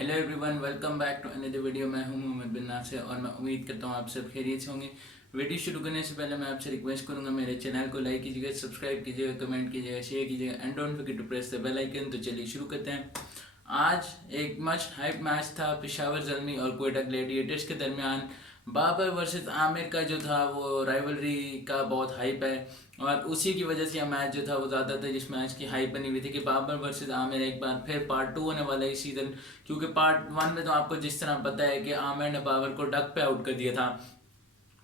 Hello everyone, welcome back to another video. मैं हूं मोहम्मद बिन नासिर और मैं उम्मीद करता हूं आप सब खैरियत से होंगे। वीडियो शुरू करने से पहले मैं आपसे रिक्वेस्ट करूंगा, मेरे चैनल को लाइक कीजिएगा, सब्सक्राइब कीजिएगा, कमेंट कीजिएगा, शेयर कीजिएगा and don't forget to press the bell icon. तो चलिए शुरू करते हैं। आज एक मस्ट हाइप मैच था पेशावर ज़ल्मी और क्वेटा ग्लैडिएटर्स के दरमियान। बाबर वर्सेस आमिर का जो था वो राइवलरी का बहुत हाइप है और उसी की वजह से यह मैच जो था वो ज़्यादा था, जिस मैच की हाइप बनी हुई थी कि बाबर वर्सेस आमिर एक बार फिर पार्ट 2 होने वाला है इस सीज़न। क्योंकि पार्ट 1 में तो आपको जिस तरह पता है कि आमिर ने बाबर को डक पे आउट कर दिया था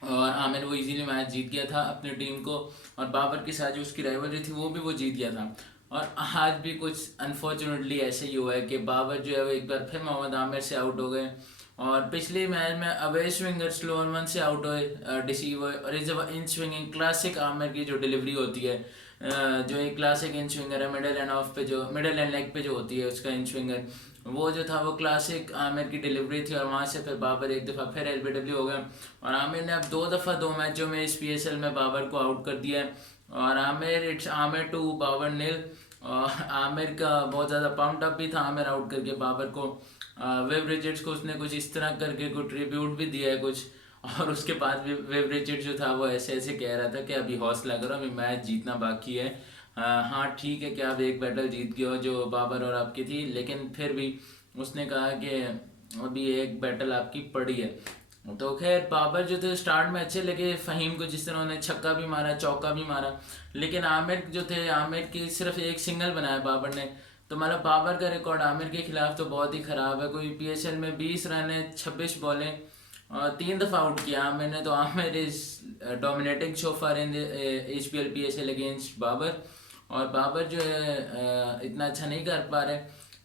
और आमिर वो इजीली मैच जीत गया था अपनी टीम को, और बाबर के साथ जो उसकी राइवलरी थी वो भी वो जीत गया था। और आज भी कुछ अनफॉर्चुनेटली ऐसे ही हुआ है कि बाबर जो है वो एक बार फिर मोहम्मद आमिर से आउट हो गए और पिछले मैच में अवे स्विंगर स्लो वन से आउट हुए, डिसीव हुए। और इस इन स्विंगिंग क्लासिक आमिर की जो डिलीवरी होती है, जो एक क्लासिक इन स्विंगर है, मिडल एंड ऑफ पे जो मिडल एंड लेग पे जो होती है उसका इन स्विंगर, वो जो था वो क्लासिक आमिर की डिलीवरी थी। और वहाँ से फिर बाबर एक दफ़ा फिर एलबीडब्ल्यू हो गए और आमिर ने अब 2 दफ़ा 2 मैचों में इस पीएसएल में बाबर को आउट कर दिया है। और आमिर टू बाबर नील। और आमिर का बहुत ज़्यादा पम्प्ड अप भी था आमिर आउट करके बाबर को। वेव रिचर्ड्स को उसने कुछ इस तरह करके कुछ ट्रिब्यूट भी दिया है कुछ। और उसके बाद भी वेव रिचर्ड्स जो था वो ऐसे ऐसे कह रहा था कि अभी हौसला करो, अभी मैच जीतना बाकी है। हाँ ठीक है कि आप एक बैटल जीत गए हो जो बाबर और आपकी थी, लेकिन फिर भी उसने कहा कि अभी एक बैटल आपकी पड़ी है। तो खैर बाबर जो थे स्टार्ट में अच्छे लगे, फ़हीम को जिस तरह उन्होंने छक्का भी मारा चौका भी मारा, लेकिन आमिर जो थे आमिर की सिर्फ एक सिंगल बनाया बाबर ने। तो मतलब बाबर का रिकॉर्ड आमिर के खिलाफ तो बहुत ही ख़राब है। कोई पीएसएल में 20 रन है, 26 बॉलें और 3 दफ़ा आउट किया आमिर ने। तो Aamir is dominating so far in HPL PSL against Babar. और बाबर जो है इतना अच्छा नहीं कर पा रहे।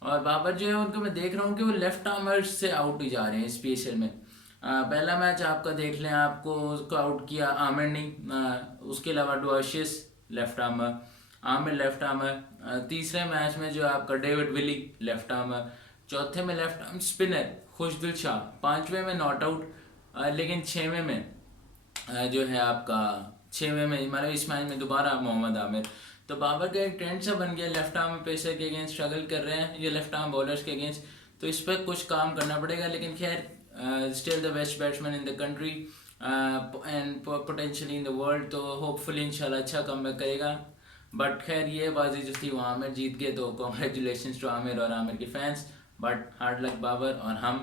और बाबर जो है उनको मैं देख रहा हूँ कि वो लेफ्ट आर्मर्स से आउट ही जा रहे हैं इस पीएसएल में। पहला मैच आपका देख लें, आपको उसको आउट किया आमिर ने। उसके अलावा Dwarshuis left armer, Aamir left armer. तीसरे मैच में जो आपका डेविड विली लेफ्ट आर्मर, चौथे में left arm spinner Khushdil Shah, पांचवें में नॉट आउट, लेकिन छवें में जो है आपका छवें में मतलब इस मैच में दोबारा मोहम्मद आमिर। तो बाबर का एक ट्रेंड सा बन गया, लेफ्ट आर्म पेसर के अगेंस्ट स्ट्रगल कर रहे हैं ये लेफ्ट आर्म बॉलर्स के अगेंस्ट। तो इस पर कुछ काम करना पड़ेगा, लेकिन खैर still the best batsman in the country and potentially in the world. तो होपफुली इंशाल्लाह अच्छा कमबैक करेगा। बट खैर ये बाजी जो थी वो आमिर जीत गए, तो कॉन्ग्रेचुलेशन टू आमिर और आमिर के fans. But hard luck Babar और हम,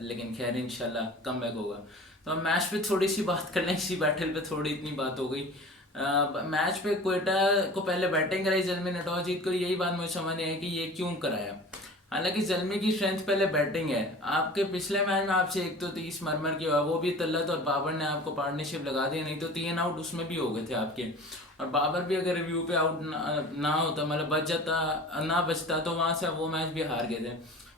लेकिन खैर इंशाल्लाह कमबैक होगा। तो अब मैच पे थोड़ी सी बात कर लें, इसी बैटल पे थोड़ी इतनी बात हो गई। मैच पे क्वेटा को पहले बैटिंग कराई ज़ल्मी ने, टॉस जीत कर। यही बात मुझे समझ नहीं आई कि ये क्यों कराया। हालांकि ज़ल्मी की स्ट्रेंथ पहले बैटिंग है। आपके पिछले मैच में आपसे 130 मरमर किया, वो भी तल्लत और बाबर ने आपको पार्टनरशिप लगा दी, नहीं तो 3 आउट उसमें भी हो गए थे आपके। और बाबर भी अगर रिव्यू पे आउट ना होता, मतलब बच जाता ना बचता, तो वहां से वो मैच भी हार गए थे।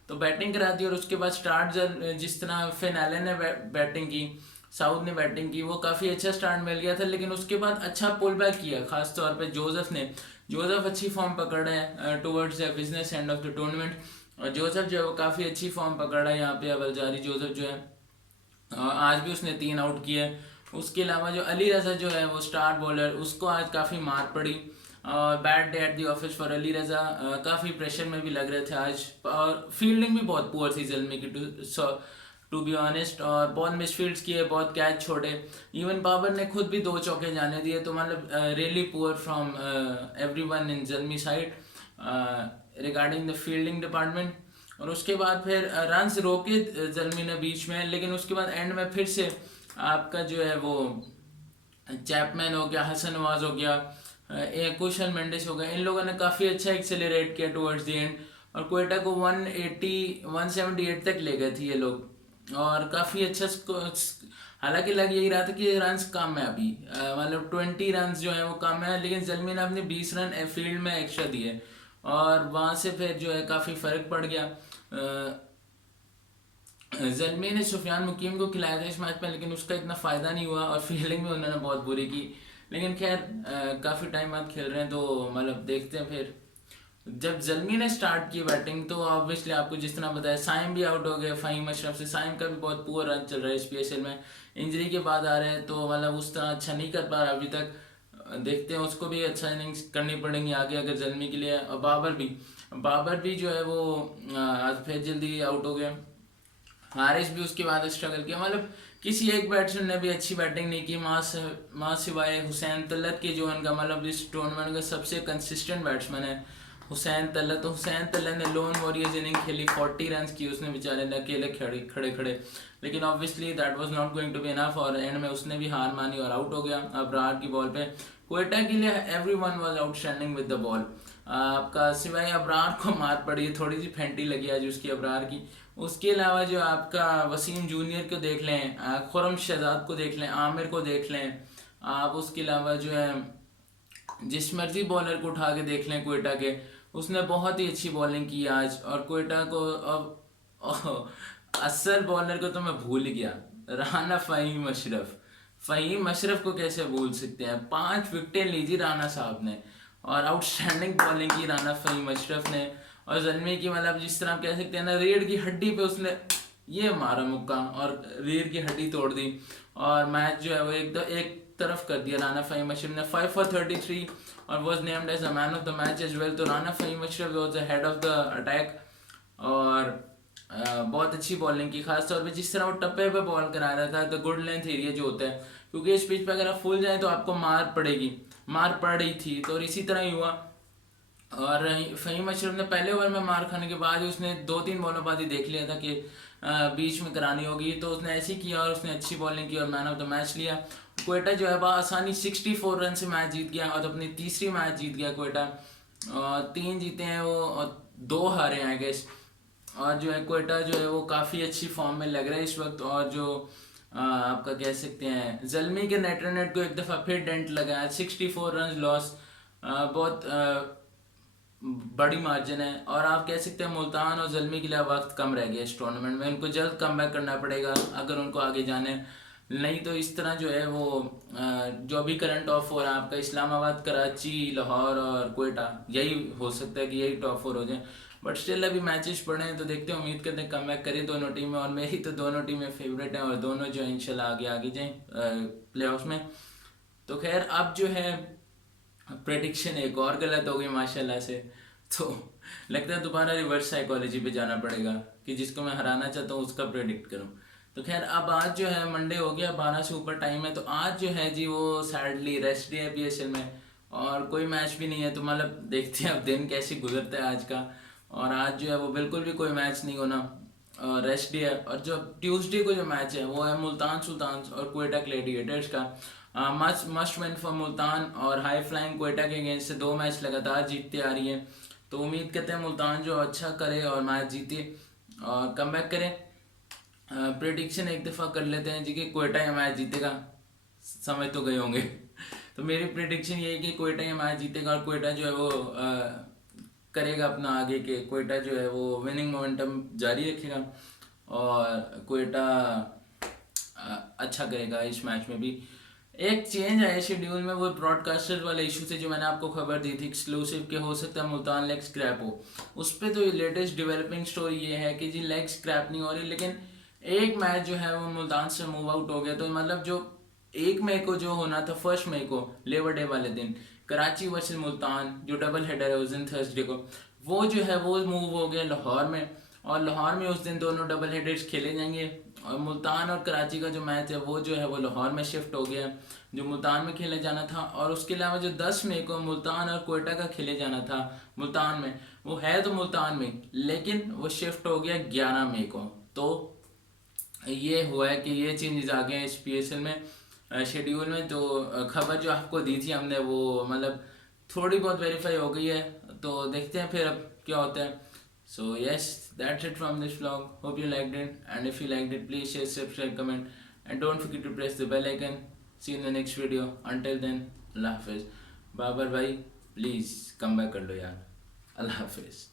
तो बैटिंग करा दी और उसके बाद स्टार्ट जिस तरह फिन एलन ने बैटिंग की, साउथ ने बैटिंग की, वो काफ़ी अच्छा स्टार्ट मिल गया था। लेकिन उसके बाद अच्छा पुल बैक किया, खास तौर पे जोसेफ ने। जोसेफ अच्छी फॉर्म पकड़ रहे हैं towards the business end of the tournament. और जोसेफ जो है वो काफ़ी अच्छी फॉर्म पकड़ रहा है यहाँ पे। अवलजारी जोसेफ जो है आज भी उसने 3 आउट किए। उसके अलावा जो अली रज़ा जो है वो स्टार बॉलर, उसको आज काफ़ी मार पड़ी। Bad day at the office for Ali Raza, काफ़ी प्रेशर में भी लग रहे थे आज। और फील्डिंग भी बहुत पुअर थी ज़ल्मी की टू बी ऑनेस्ट। और बहुत मिसफील्ड्स किए, बहुत कैच छोड़े। इवन बाबर ने खुद भी 2 चौके जाने दिए। तो मतलब really poor from everyone in Zalmi side regarding the fielding department. और उसके बाद फिर रन्स रोके ज़ल्मी ने बीच में, लेकिन उसके बाद एंड में फिर से आपका जो है वो चैपमैन हो गया, हसन नवाज हो गया, कुशल मेंडिस हो गया, इन लोगों ने काफ़ी अच्छा एक्सेलरेट किया टुवर्ड्स द एंड। और क्वेटा को 178 तक ले गए थे ये लोग और काफ़ी अच्छा। हालांकि लग यही रहा था कि रन्स कम है अभी, मतलब 20 रन्स जो है वो कम है, लेकिन ज़ल्मी ने अपने 20 रन फील्ड में एक्स्ट्रा दिए और वहाँ से फिर जो है काफ़ी फ़र्क पड़ गया। ज़ल्मी ने सुफियान मुकीम को खिलाया था इस मैच में, लेकिन उसका इतना फ़ायदा नहीं हुआ और फील्डिंग में उन्होंने बहुत बुरी की। लेकिन खैर काफ़ी टाइम बाद खेल रहे हैं, तो मतलब देखते हैं फिर। जब ज़ल्मी ने स्टार्ट की बैटिंग तो ऑब्वियसली आपको जिस तरह बताया, साइम भी आउट हो गए फ़हीम अशरफ से। साइम का भी बहुत पुअर रन चल रहा है इस पीएसएल में, इंजरी के बाद आ रहे हैं, तो मतलब उस तरह अच्छा नहीं कर पा रहा अभी तक। देखते हैं, उसको भी अच्छा इनिंग्स करनी पड़ेंगी आगे अगर ज़ल्मी के लिए। और बाबर भी जो है वो आज फिर जल्दी आउट हो गया। हारिस भी उसके बाद स्ट्रगल किया, मतलब किसी एक बैट्समैन ने भी अच्छी बैटिंग नहीं की माँ सिवाय हुसैन तलत के, जो उनका मतलब इस टूर्नामेंट का सबसे कंसिस्टेंट बैट्समैन है हुसैन तलत। तो हुसैन तलत ने लोन वॉरियर्स इनिंग खेली, 40 रन की उसने बेचारे ने अकेले खड़े खड़े, लेकिन obviously that was not going to be enough, और एंड में उसने भी हार मानी और आउट हो गया अबरार की बॉल पे। क्वेटा के लिए everyone was outstanding with the ball. आपका सिवाय अबरार को मार पड़ी, थोड़ी सी फेंटी लगी आज उसकी अबरार की। उसके अलावा जो आपका वसीम जूनियर को देख लें, खुरम शहजाद को देख लें, आमिर को देख लें आप, उसके अलावा जो है जिस मर्जी बॉलर को उठा के देख लें क्वेटा के, उसने बहुत ही अच्छी बॉलिंग की आज। और क्वेटा को अब असल बॉलर को तो मैं भूल गया, राना फ़हीम अशरफ। फ़हीम अशरफ को कैसे भूल सकते हैं, 5 विकेटें ली जी राना साहब ने, और आउटस्टैंडिंग बॉलिंग की राना फ़हीम अशरफ ने। और जलमी की मतलब जिस तरह आप कह सकते हैं ना, रीढ़ की हड्डी पे उसने ये मारा मुक्का और रीढ़ की हड्डी तोड़ दी, और मैच जो है वो एक तरफ कर दिया राना फ़हीम अशरफ ने। 5 for 33 और was named as a man of the match as well. तो Rana Faheem Ashraf was the head of the attack, और बहुत अच्छी बॉलिंग की, खासतौर पे जिस तरह वो टप्पे पे बॉल करा रहा था, तो गुड लेंथ एरिया जो होता है, क्योंकि इस पिच पे अगर आप फुल जाए तो आपको मार पड़ेगी, मार पड़ रही थी, तो इसी तरह ही हुआ। और फ़हीम अशरफ ने पहले ओवर में मार खाने के बाद उसने 2-3 बॉलों बाद ही देख लिया था कि बीच में करानी होगी, तो उसने ऐसे ही किया और उसने अच्छी बॉलिंग की और मैन ऑफ द मैच लिया। क्वेटा जो है आसानी 64 रन से मैच जीत गया, और अपनी तीसरी मैच जीत गया क्वेटा। 3 जीते हैं वो और 2 हारे हैं आई गेस। और जो है क्वेटा जो है वो काफ़ी अच्छी फॉर्म में लग रहा है इस वक्त। और जो आपका कह सकते हैं जल्मी के नेट रन को एक दफ़ा फिर डेंट लगा है, 64 रन लॉस, बहुत बड़ी मार्जिन है। और आप कह सकते हैं मुल्तान और जल्मी के लिए वक्त कम रह गया इस टूर्नामेंट में, उनको जल्द कम बैक करना पड़ेगा अगर उनको आगे जाने, नहीं तो इस तरह जो है वो जो भी करंट टॉप 4 है आपका, इस्लामाबाद, कराची, लाहौर और क्वेटा, यही हो सकता है कि यही टॉप 4 हो जाए। बट स्टिल अभी मैचेस पड़े हैं, तो देखते हैं, उम्मीद करते हैं कम बैक करें दोनों टीमें, और मेरी तो दोनों टीमें फेवरेट हैं, और दोनों जो है इंशाल्लाह आगे जाएँ प्ले ऑफ में। तो खैर अब जो है प्रेडिक्शन एक और गलत हो गई माशाल्लाह से, तो लगता है दोबारा रिवर्स साइकोलॉजी पे जाना पड़ेगा कि जिसको मैं हराना चाहता हूँ उसका प्रेडिक्ट करूँ। तो खैर अब आज जो है मंडे हो गया, 12 से ऊपर टाइम है, तो आज जो है जी वो सैडली रेस्ट डे है PSL में, और कोई मैच भी नहीं है, तो मतलब देखते हैं अब दिन कैसे गुजरता है आज का। और आज जो है वो बिल्कुल भी कोई मैच नहीं होना, रेस्ट डे है। और जो ट्यूसडे को जो मैच है वो है मुल्तान सुल्तान और क्वेटा ग्लैडिएटर्स का। मस्ट विन फॉर मुल्तान, और हाई फ्लाइंग क्वेटा के अगेंस्ट से 2 मैच लगातार जीतते आ रही है, तो उम्मीद करते हैं मुल्तान जो अच्छा करे और मैच जीते और कम बैक करे। प्रेडिक्शन एक दफ़ा कर लेते हैं जी कि क्वेटा ये मैच जीतेगा, समझ तो गए होंगे। तो मेरी प्रेडिक्शन ये है कि क्वेटा ये मैच जीतेगा, और क्वेटा जो है वो करेगा अपना आगे के, क्वेटा जो है वो विनिंग मोमेंटम जारी रखेगा, और क्वेटा अच्छा करेगा इस मैच में भी। एक चेंज आया शेड्यूल में, वो ब्रॉडकास्टर वाले इशू से जो मैंने आपको खबर दी थी एक्सक्लूसिव के, हो सकता है मुल्तान लेग स्क्रैप हो, उस पर तो लेटेस्ट डेवलपिंग स्टोरी ये है कि जी लेग स्क्रैप नहीं हो रही, लेकिन एक मैच जो है वो मुल्तान से मूव आउट हो गया। तो मतलब जो 1 मई को जो होना था, 1 मई को लेबर डे वाले दिन, कराची वर्सेस मुल्तान जो डबल हेडर है उस दिन थर्सडे को, वो जो है वो मूव हो गया लाहौर में, और लाहौर में उस दिन दोनों डबल हेडर्स खेले जाएंगे। और मुल्तान और कराची का जो मैच है वो जो है वो लाहौर में शिफ्ट हो गया, जो मुल्तान में खेले जाना था। और उसके अलावा जो 10 मई को मुल्तान और क्वेटा का खेले जाना था मुल्तान में, वो है तो मुल्तान में, लेकिन वो शिफ्ट हो गया 11 मई को। तो ये हुआ है कि ये चेंजेस आ गए हैं इस PSL में शेड्यूल में। तो खबर जो आपको दी थी हमने वो मतलब थोड़ी बहुत वेरीफाई हो गई है, तो देखते हैं फिर अब क्या होता है। So yes, that's it from this vlog. Hope you liked it, and if you liked it, please share, subscribe, comment, and don't forget to press the bell icon. See you in the next video. Until then, Allah Hafiz. Babar भाई please come back कर लो यार, अल्लाह हाफिज़।